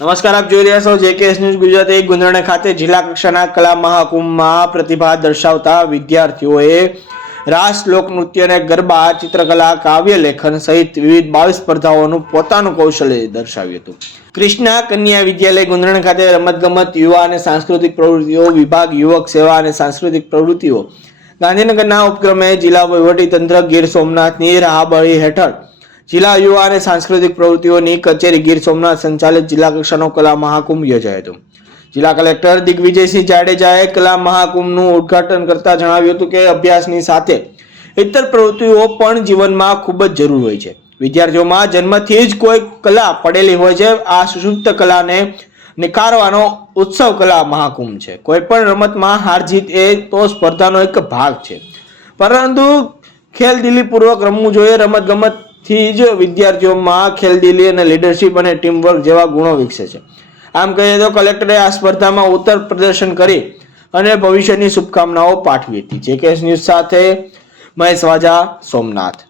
નમસ્કાર, આપ જોઈ રહ્યા છો જેકેએસ ન્યૂઝ ગુજરાતી। ગુંદરણા ખાતે જિલ્લા કક્ષાના કલા મહાકુંભમાં પ્રતિભા દર્શાવતા વિદ્યાર્થીઓએ રાસ, લોકનૃત્ય અને ગરબા, ચિત્રકલા, કાવ્ય લેખન સહિત વિવિધ 22 સ્પર્ધાઓનું પોતાનું કૌશલ્ય દર્શાવ્યું હતું। કૃષ્ણા કન્યા વિદ્યાલય ગુંદરણા ખાતે રમતગમત, યુવા અને સાંસ્કૃતિક પ્રવૃત્તિઓ વિભાગ, યુવક સેવા અને સાંસ્કૃતિક પ્રવૃત્તિઓ ગાંધીનગરના ઉપક્રમે જિલ્લા વહીવટીતંત્ર ગીર સોમનાથની રાહબરી હેઠળ જિલ્લા યુવા અને સાંસ્કૃતિક પ્રવૃત્તિઓની કચેરી ગીર સોમનાથ સંચાલિત જિલ્લા કક્ષાનો કલા મહાકુંભ યોજાયો હતો। જિલ્લા કલેક્ટર દિગ્વિજયસિંહ જાડેજાએ કલા મહાકુંભનું ઉદ્ઘાટન કરતા જણાવ્યું હતું કે અભ્યાસની સાથે ઇતર પ્રવૃત્તિઓ પણ જીવનમાં ખૂબ જ જરૂર હોય છે। વિદ્યાર્થીઓમાં જન્મથી જ કોઈ કલા પડેલી હોય છે। આ સુષુપ્ત કલાને નિખારવાનો ઉત્સવ કલા મહાકુંભ છે। કોઈ પણ રમતમાં હાર જીત એ તો સ્પર્ધાનો એક ભાગ છે, પરંતુ ખેલદિલીપૂર્વક રમવું જોઈએ। રમતગમત થી જ વિદ્યાર્થીઓમાં ખેલદિલી અને લીડરશિપ અને ટીમવર્ક જેવા ગુણો વિકસે છે। આમ કહીએ તો કલેક્ટરે આ સ્પર્ધામાં ઉત્તર પ્રદર્શન કરી અને ભવિષ્યની શુભકામનાઓ પાઠવી હતી। જેકેએસ ન્યૂઝ સાથે મહેશ વાજા, સોમનાથ।